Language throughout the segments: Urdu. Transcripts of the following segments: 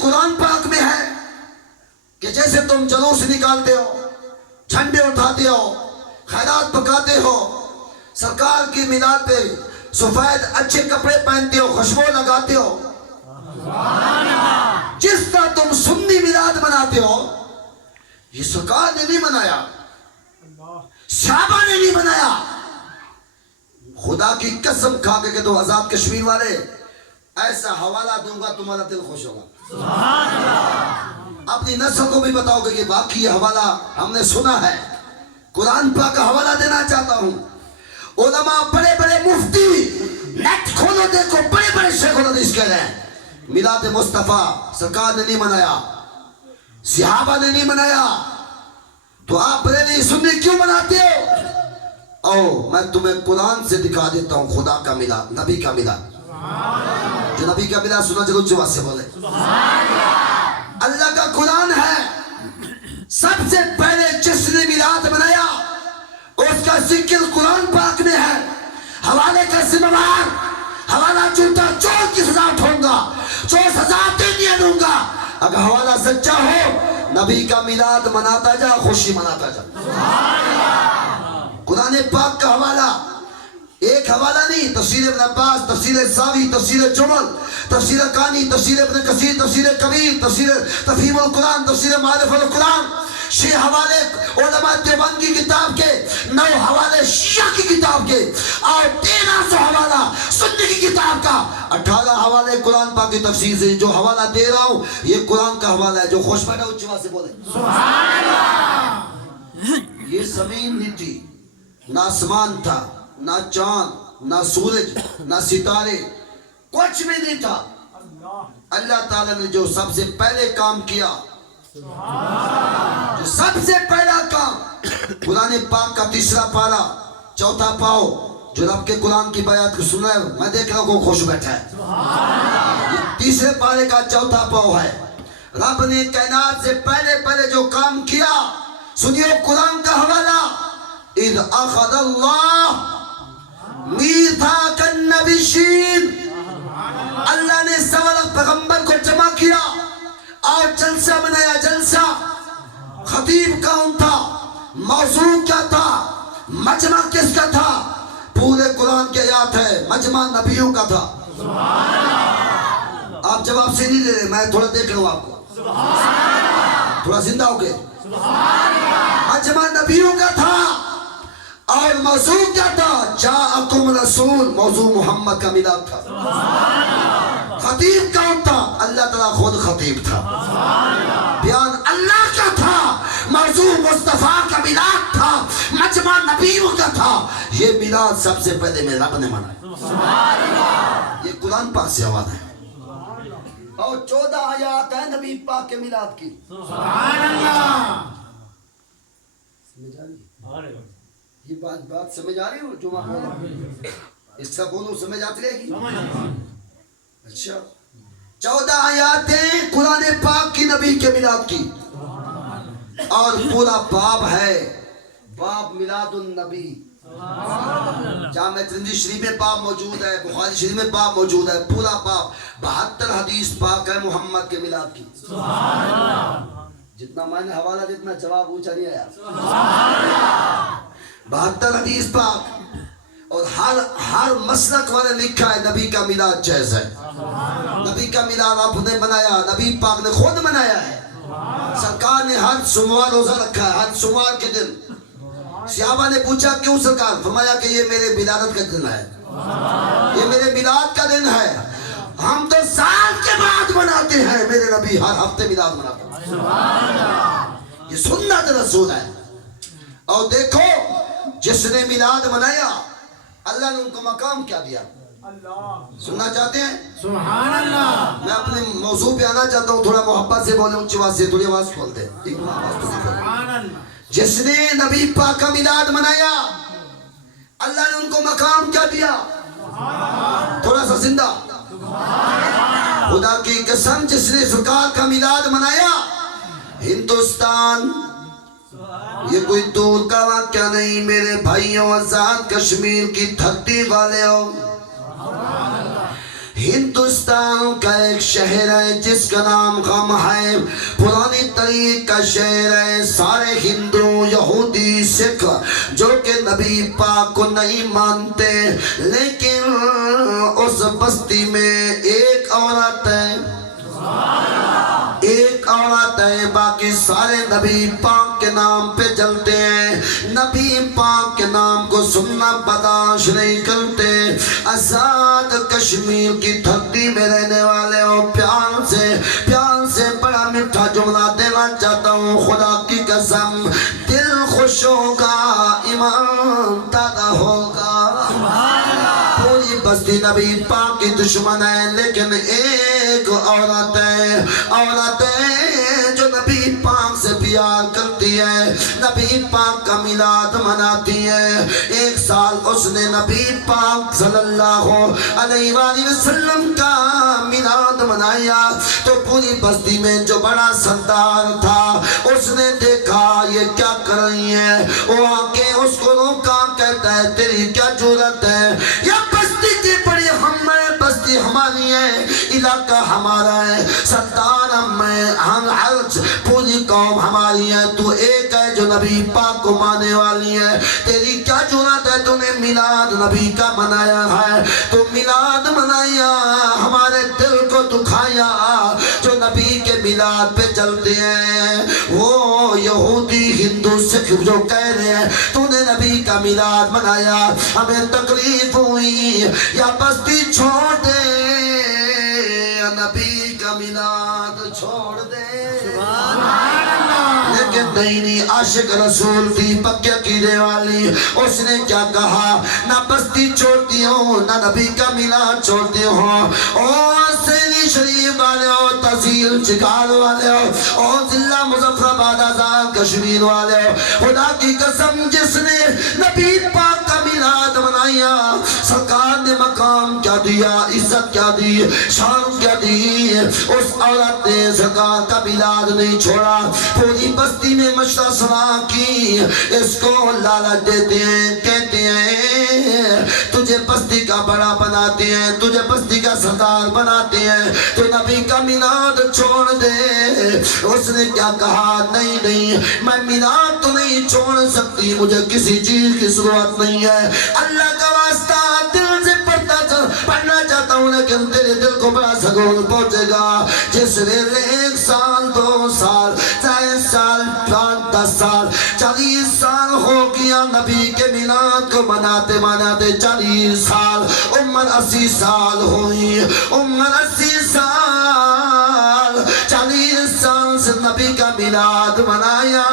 قرآن پاک میں ہے کہ جیسے تم جلوس نکالتے ہو، جھنڈے اٹھاتے ہو، خیرات پکاتے ہو، سرکار کی میلاد پہ سفید اچھے کپڑے پہنتے ہو، خوشبو لگاتے ہو، جس طرح تم سنی میلاد مناتے ہو، یہ سرکار نے نہیں منایا، صحابہ نے نہیں منایا۔ خدا کی قسم کھا کے کہ تو آزاد کشمیر والے ایسا حوالہ دوں گا تمہارا دل خوش ہوگا۔ اپنی نسل کو بھی بتاؤ گے کہ باقی یہ حوالہ ہم نے سنا ہے۔ قرآن پاک کا حوالہ دینا چاہتا ہوں۔ علماء بڑے بڑے مفتی نیٹ کھولو دیکھو، بڑے بڑے شیخ الحدیث کہہ رہے ہیں میلاد مصطفیٰ سرکار نے نہیں منایا، صحابہ نے نہیں منایا، تو آپ بریلوی سنی کیوں مناتے ہو؟ او میں تمہیں قرآن سے دکھا دیتا ہوں خدا کا میلاد، نبی کا میلاد۔ جو نبی کا میلاد سنا چلو جواب سے بولے اللہ کا قرآن ہے۔ سب سے پہلے جس نے میلاد منایا اس کا ذکر قرآن پاک میں ہے۔ حوالے کا ذمہ دار حوالہ جھوٹا چور کی سزا اٹھاؤں گا، چور سزا نہیں دوں گا۔ اگر حوالہ سچا ہو نبی کا میلاد مناتا جا، خوشی مناتا جا۔ قرآن پاک کا حوالہ ایک حوالہ نہیں، تفسیر ابن عباس، تفسیر ساوی، تفسیر جمل، تفسیر کانی، تفسیر ابن کثیر، تفسیر کبیر، تفسیر تفہیم القرآن، تفسیر معرف القرآن، 6 حوالے علماء دیوبند کی کتاب کے، 9 حوالے شیعہ کی کتاب کے، اور 1300 حوالہ سنی کی کتاب کا، 18 حوالے قرآن پاک کی تفسیر سے۔ جو حوالہ دے رہا ہوں یہ قرآن کا حوالہ ہے۔ جو خوش بیٹھا اچھی بات سے بولے سبحان اللہ۔ یہ زمین نہیں تھی، نہ آسمان تھا، نہ چاند، نہ سورج، نہ ستارے، کچھ بھی نہیں تھا۔ اللہ تعالیٰ نے جو سب سے پہلے کام کیا، جو سب سے پہلا کام، قرآن پاک کا 3 پارہ 4 پاؤ، جو رب کے قرآن کی بیعت کو سنا ہے، میں دیکھ رہا ہوں کو خوش بیٹھا ہے۔ یہ 3 پارے کا 4 پاؤ ہے۔ رب نے کائنات سے پہلے جو کام کیا، سنیے قرآن کا حوالہ۔ اذ اخذ اللہ میثاق النبیین، اللہ نے سوال پیغمبر کو جمع کیا اور جلسہ بنایا۔ جلسہ خطیب کون تھا، موضوع کیا تھا، مجمع کس کا تھا؟ پورے قرآن کی آیات ہے، مجمع نبیوں کا تھا۔ آپ جواب سے نہیں دے رہے، میں تھوڑا دیکھ لوں آپ کو، تھوڑا زندہ ہو گئے۔ مجمع نبیوں کا تھا اور موضوع کیا تھا؟ جاءکم رسول، موضوع محمد کا میلاد تھا۔ خطیب کون تھا؟ اللہ تعالیٰ خود خطیب تھا، بیان اللہ کا تھا، موضوع مصطفیٰ کا میلاد تھا، مجمع نبیوں کا تھا۔ یہ میلاد سب سے پہلے میں رب نے منایا۔ یہ قرآن پاک سے حوالہ ہے اور 14 آیات ہیں نبی پاک کے میلاد کی۔ سبحان اللہ۔ سمجھ آ رہی ہے یہ بات سمجھ آ رہی ہو؟ جو میں بول رہا ہوں اس کا بولو سمجھ آتی رہے گی۔ اچھا 14 آیاتیں قرآن پاک کی نبی کے میلاد کی، اور پورا باب ہے، باب میلاد النبی۔ جامع ترمذی شریف میں باب موجود ہے، بخاری شریف میں باب موجود ہے، پورا باب 72 حدیث پاک ہے محمد کے میلاد کی۔ جتنا میں نے حوالہ جتنا جواب اونچا نہیں آیا۔ 72 حدیث پاک، اور ہر مسلک والے لکھا ہے نبی کا میلاد جائز ہے۔ نبی کا میلاد آپ نے بنایا، نبی پاک نے خود منایا ہے۔ سرکار نے ہر سوموار روزہ رکھا ہے، ہر سوموار کے دن۔ صحابہ نے پوچھا کیوں سرکار؟ فرمایا کہ یہ میرے ولادت کا دن ہے، یہ میرے میلاد کا دن ہے۔ ہم تو سال کے بعد مناتے ہیں، میرے نبی ہر ہفتے میلاد مناتے ہیں۔ یہ سنت رسول ہے۔ اور دیکھو جس نے میلاد منایا اللہ نے ان کو مقام کیا دیا، سننا چاہتے ہیں؟ سبحان اللہ۔ میں اپنے موضوع پہ آنا چاہتا ہوں، تھوڑا محبت سے بولیں، اونچی آواز سے، تھوڑی آواز کھول دیں۔ جس نے نبی پاک کا میلاد منایا اللہ نے ان کو مقام کیا دیا؟ تھوڑا سا زندہ خدا کی قسم، جس نے سرکار کا میلاد منایا، ہندوستان یہ کوئی دور کا واقعہ نہیں میرے بھائیوں، آزاد کشمیر کی دھرتی والے ہو، ہندوستان کا ایک شہر ہے جس کا نام غم ہے، پرانی تاریخ کا شہر ہے، سارے ہندو یہودی سکھ جو کہ نبی پاک کو نہیں مانتے، لیکن اس بستی میں ایک عورت ہے، ایک عورت ہے، باقی سارے نبی پاک کے نام پہ چلتے ہیں، نبی پاک کے نام کو سننا برداشت نہیں کرتے۔ آزاد کشمیر کی دھرتی میں رہنے والے ہو، پیار سے بڑا میٹھا جملہ دینا چاہتا ہوں، خدا کی قسم دل خوش ہوگا، ایمان دادا ہوگا۔ پوری بستی نبی پاک کی دشمن ہے، لیکن ایک عورت ہے جو نبی پاک سے پیار کرتی ہے، نبی پاک کا میلاد مناتی ہے۔ ایک سال اس نے نبی پاک صلی اللہ علیہ وآلہ وسلم کا میلاد منایا تو پوری بستی میں جو بڑا سردار تھا اس نے دیکھا یہ کیا کر رہی ہے، وہ آ کے اس کو روکا، کہتا ہے تیری کیا جرأت ہے، یہ بستی کی بڑی بستی ہماری ہے، علاقہ ہمارا ہے، سردار ہم پوری قوم ہماری ہے، تو ایک ہے جو نبی پاک کو ماننے والی ہے، تیری کیا جرأت ہے، تو نے میلاد نبی کا منایا ہے، تو میلاد منایا، ہمارے دل کو دکھایا، جو نبی کے میلاد پہ چلتے ہیں وہ یہودی ہندو سکھ جو کہہ رہے ہیں تو نے نبی کا میلاد منایا، ہمیں تکلیف ہوئی، یا بستی چھوڑ دے یا نبی کا میلاد چھوڑ دے، لیکن نہیں، عاشق رسول تھی، پکے عقیدے والی، اس نے کیا کہا، نہ بستی چھوڑتی ہوں نہ نبی کا میلاد چھوڑتی ہوں۔ اور سینی شریف والے ہو، تحصیل چکال والے ہو، اور ضلع مظفر آباد آزاد کشمیر والے ہو، خدا کی قسم جس نے نبی پاک کا میلاد منایا، سرکار نے مقام کیا دیا، عزت کیا دی، شان کیا دی، اس عورت نے سرکار کا میلاد نہیں چھوڑا۔ پوری بستی میں مشورہ سنا کی، اس کو لالچ دیتے ہیں، کہتے ہیں تجھے بستی کا بڑا بناتے ہیں، تجھے بستی کا سردار بناتے ہیں، تو نبی کا میلاد چھوڑ دے۔ اس نے کیا کہا، نہیں میں میلاد تو نہیں چھوڑ سکتی، مجھے کسی چیز کی ضرورت نہیں ہے، اللہ کا واسطہ دل سے پڑھنا چاہتا ہوں، لیکن تیرے دل کو بڑا سکون پہنچے گا جس ویلے 1 سال 2 سال 4 سال 5 10 سال 40 سال ہو گیا نبی کے میلاد کو مناتے 40 سال، عمر 80 سال ہوئی، عمر 80 سال 40 سال سے نبی کا میلاد منایا،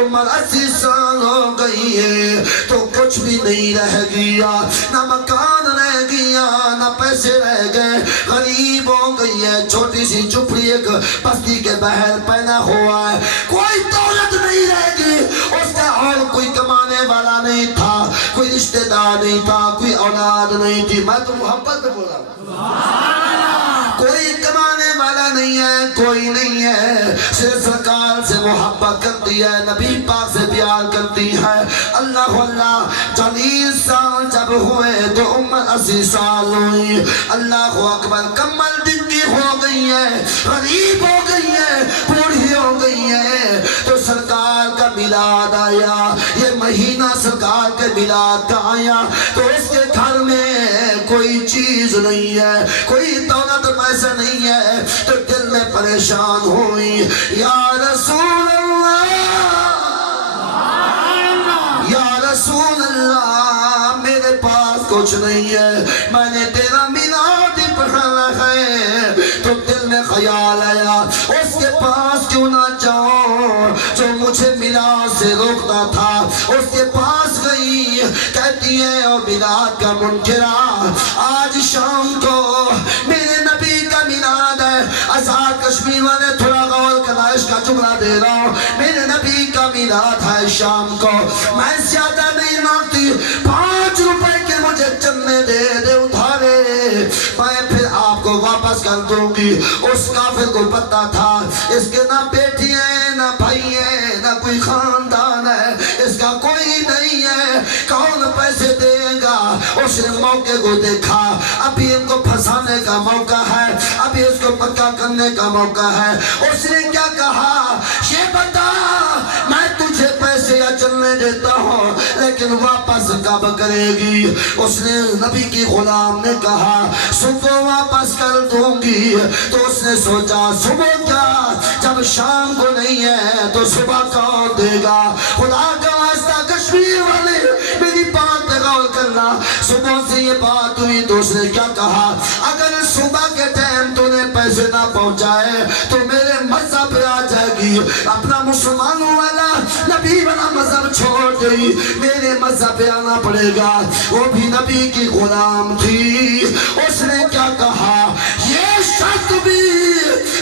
عمر 80 سال ہو گئی ہے تو کچھ بھی نہیں رہ گیا، نہ مکان رہ گیا نہ پیسے رہ گئے، غریب ہو گئی ہے، چھوٹی سی جھوپڑی ایک بستی کے باہر پہنا ہوا ہے، کوئی دولت نہیں رہ گئی، اس کا اور کوئی کمانے والا نہیں تھا، کوئی رشتہ دار نہیں تھا، کوئی اولاد نہیں تھی، میں تو محبت میں بولا کوئی کمانے والا نہیں ہے، کوئی نہیں ہے، صرف سرکار سے محبت کرتی ہے، نبی پاک سے پیار کرتی ہے، اللہ 40 سال جب ہوئے تو عمر 80 سال ہوئی، اللہ اکبر، کمل دن کی ہو گئی ہے، غریب ہو گئی ہے، بوڑھی ہو گئی ہے، تو سرکار کا میلاد آیا، یہ مہینہ سرکار کے میلاد کا آیا تو اس کے گھر میں کوئی چیز نہیں ہے، کوئی دولت پیسہ نہیں ہے، تو دل میں پریشان ہوئی، یا رسول اللہ یا رسول اللہ میرے پاس کچھ نہیں ہے، میں نے تیرا میلاد پڑھانا ہے، تو دل میں خیال آیا اس کے پاس کیوں نہ جاؤں جو مجھے میلاد سے روکتا تھا، اس کے پاس گئی، کہتی ہے او میلاد کا منکرہ، آج شام کو میرے نبی کا میلاد ہے، آزاد کشمیر والے تھوڑا غور کرنا، اس کا جملہ دے رہا ہوں، میرے نبی کا میلاد ہے شام کو، میں زیادہ نہیں مانگتی، 5 روپے کے مجھے چندے دے ادھارے، میں پھر آپ کو واپس کر دوں گی۔ اس کافر کو پتہ تھا اس کے نہ بیٹی ہے نہ بھائی ہے نہ کوئی خاندان ہے، اس کا کوئی نہیں ہے، کون پیسے دے گا؟ اس نے موقع کو دیکھا، ابھی ان کو پھنسانے کا سننے کا موقع ہے. اس نے کیا کہا یہ بتا میں تجھے پیسے چلنے دیتا ہوں لیکن واپس کب کرے گی؟ اس نے نبی کی غلام نے کہا صبح واپس کر دوں گی. تو اس نے سوچا صبح کیا جب شام کو نہیں ہے تو صبح کون دے گا؟ خدا کا واسطہ کشمیر والے میری بات پہ غور کرنا. صبح سے یہ بات ہوئی تو اس نے کیا کہا اگر صبح کے ٹائم تو نے پیسے نہ پہنچائے تو میرے مذہب پہ آ جائے گی. اپنا مسلمانوں والا نبی والا مذہب چھوڑ گئی, میرے مذہب پہ آنا پڑے گا. وہ بھی نبی کی غلام تھی. اس نے کیا کہا یہ شرط بھی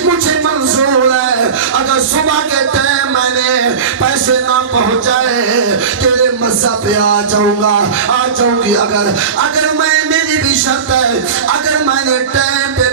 مجھے منظور ہے, اگر صبح کے ٹائم میں نے پیسے نہ پہنچائے تیرے مذہب پہ آ جاؤں گا, آ جاؤں گی. اگر میں میری بھی شرط ہے اگر میں نے ٹائم پہ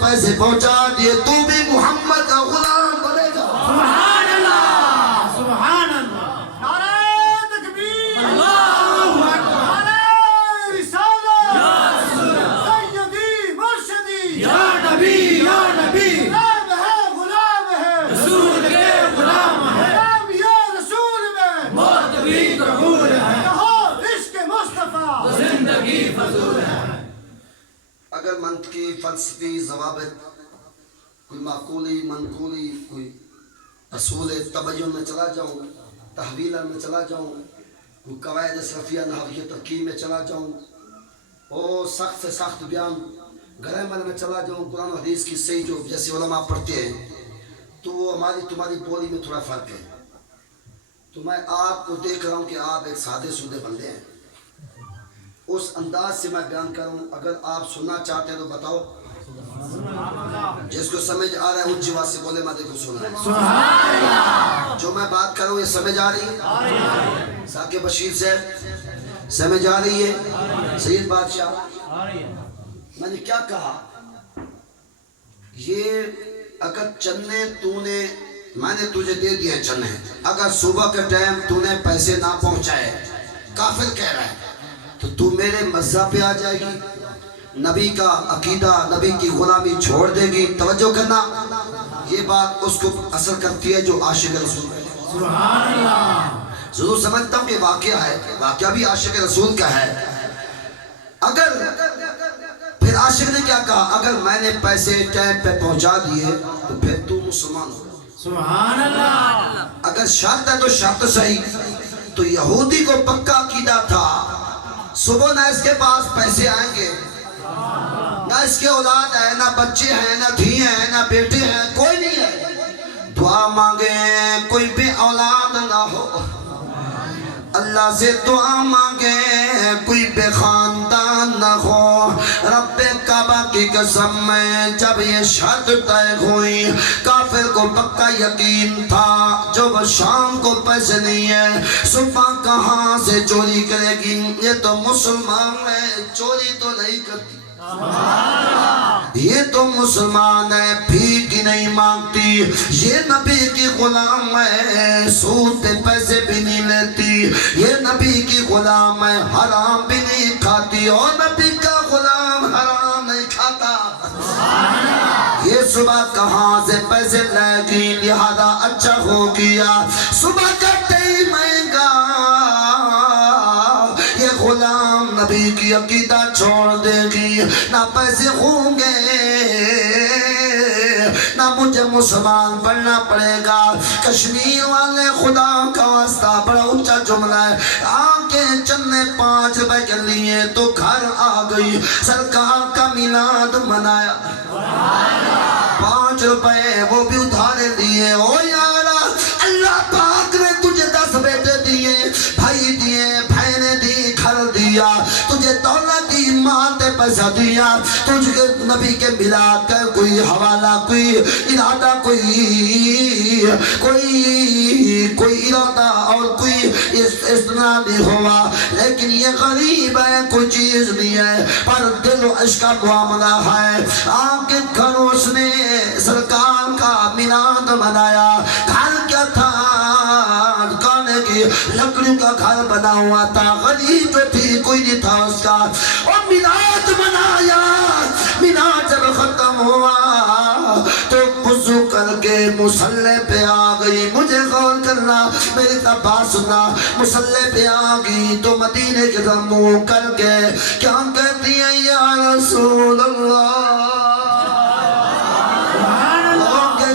پیسے پہنچا دیے تو بھی محمد کا غلام بنے گا. سبحان اللہ سبحان اللہ. نعرہ تکبیر, اللہ اکبر, نعرہ رسالت, سیدی مرشدی, یا نبی یا نبی, غلام ہے غلام ہے رسول کے غلام ہے, غلام یا رسول میں موت بھی قبول ہے, کہو عشق مصطفیٰ زندگی فضول ہے. اگر منطقی فلسفی ضوابط کوئی معقولی منقولی کوئی اصول تبین میں چلا جاؤں, تحویل میں چلا جاؤں, کوئی قواعد صرفیہ نحویہ ترکیب میں چلا جاؤں, اور سخت سے سخت بیان گرامر میں چلا جاؤں, قرآن و حدیث کی صحیح جو جیسے علماء پڑھتے ہیں تو وہ ہماری تمہاری بولی میں تھوڑا فرق ہے. تو میں آپ کو دیکھ رہا ہوں کہ آپ ایک سادے سودے بندے ہیں, اس انداز سے میں بیان کروں. اگر آپ سننا چاہتے ہیں تو بتاؤ, جس کو سمجھ آ رہا ہے اونچی آواز سے بولے, میں دیکھو سنا ہے جو میں بات کروں یہ سمجھ آ رہی ہے؟ ثاقب بشیر صاحب سمجھ آ رہی ہے؟ سید بادشاہ میں نے کیا کہا, یہ اگر چنے تو نے میں نے تجھے دے دیا چنے, اگر صبح کے ٹائم تو نے پیسے نہ پہنچائے, کافر کہہ رہا ہے, تو میرے مذہب پہ آ جائے گی, نبی کا عقیدہ نبی کی غلامی چھوڑ دے گی. توجہ کرنا, یہ بات اس کو اثر کرتی ہے جو عاشق رسول ہے. سبحان اللہ. ضرور سمجھتا ہوں یہ واقعہ ہے, واقعہ بھی عاشق رسول کا ہے. اگر پھر عاشق نے کیا کہا اگر میں نے پیسے ٹائم پہ پہنچا دیے تو پھر تو مسلمان ہو. سبحان اللہ. اگر شرط ہے تو شرط صحیح. تو یہودی کو پکا عقیدہ تھا صبح نہ اس کے پاس پیسے آئیں گے, نہ اس کے اولاد ہے, نہ بچے ہیں, نہ دھی ہیں, نہ بیٹے ہیں, کوئی نہیں ہے. دعا مانگے کوئی بے اولاد نہ ہو, اللہ سے دعا مانگے کوئی بے خاندان نہ ہو. رب کعبہ کی قسم میں جب یہ شرط طے ہوئی, کافر کو پکا یقین تھا جو شام کو پیسے نہیں ہے صبح کہاں سے چوری کرے گی, یہ تو مسلمان ہے چوری تو نہیں کرتی, یہ تو مسلمان ہے بھیک ہی نہیں مانگتی, یہ نبی کی غلام ہے سود پہ پیسے بھی نہیں لیتی, یہ نبی کی غلام ہے حرام بھی نہیں کھاتی, اور نبی کا غلام حرام نہیں کھاتا. یہ صبح کہاں سے پیسے لے گی, لہذا اچھا ہو گیا صبح کا ٹائم آئے گا, یہ غلام نبی کی عقیدہ چھوڑ دے گی, نہ پیسے ہوں گے نہ مجھے مسلمان بننا پڑے گا. کشمیر والے خدا کا واسطہ بڑا اونچا جملہ ہے, آنکھیں چنے 5 روپے کے لیے تو گھر آ گئی, سرکار کا میلاد منایا 5 روپے وہ بھی ادھارے لیے. او یارا اللہ پاک نے تجھے 10 بیٹے دیے, بھائی دیے, بہنیں دی, گھر دیا, تجھے دولت دی, مال تے پیسہ دیا, تجھے نبی کے میلاد کا کوئی حوالہ کوئی ارادہ کوئی ارادہ اور کوئی استثناء نہیں ہوا. لیکن یہ غریب ہے کوئی چیز نہیں ہے پر دل و عشق کا معاملہ ہے. آپ کے گھروں اس نے سرکار کا میلاد منایا. گھر کیا تھا, کانے کی لکڑی کا گھر بنا ہوا تھا, غریب جو تھی کوئی نہیں تھا اس کا, اور میلاد منایا. میلاد جب ختم ہوا تو وضو کر کے مصلی پہ آ گئی. مجھے غور کرنا, میری طرف بات سننا. مصلی پہ آ گئی تو مدینے کے طرف منہ کر کے کیا کہتی ہے, یا رسول اللہ.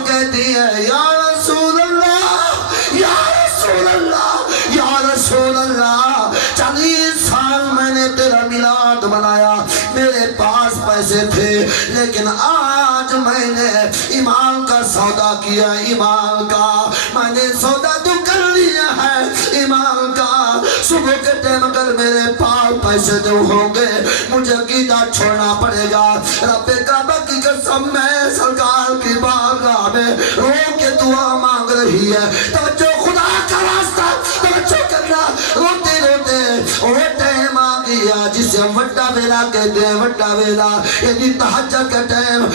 کہتی ہے یا رسول اللہ, یا رسول اللہ, یا رسول اللہ. 40 سال میں نے تیرا میلاد منایا, میرے پاس پیسے تھے, لیکن آج میں نے ایمان کا سودا کیا. ایمان کا میں نے سودا تو کر لیا ہے, ایمان کا. صبح کے ٹائم اگر میرے پاس پیسے جو ہوں گے مجھے عقیدہ چھوڑنا پڑے گا. رب کعبہ کی قسم, میں سرکار کی بارگاہ میں رو کے دعا مانگ رہی ہے. توجہ, خدا کا واسطہ توجہ کرنا. روتے روتے وہ ٹائم آ گیا جسے وڈا ویلا کہتے ہیں. وڈا ویلا یعنی تہجد کا ٹائم.